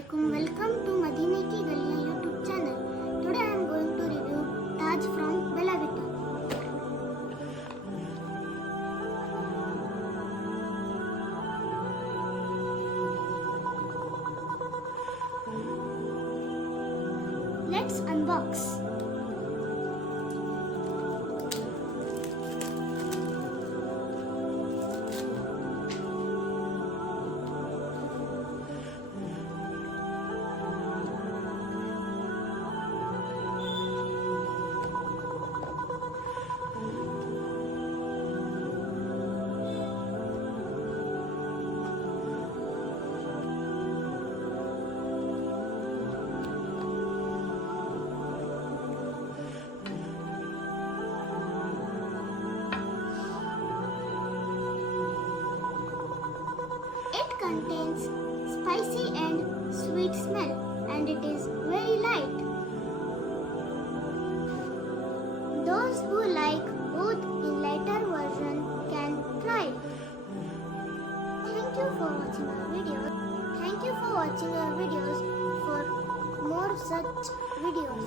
Assalamualaikum. Welcome to Madine Ki Galiyan YouTube channel. Today I am going to review Taj from Bella Vita. Let's unbox. It contains spicy and sweet smell and it is very light. Those who like both in lighter version can try it. Thank you for watching our video. Thank you for watching our videos for more such videos.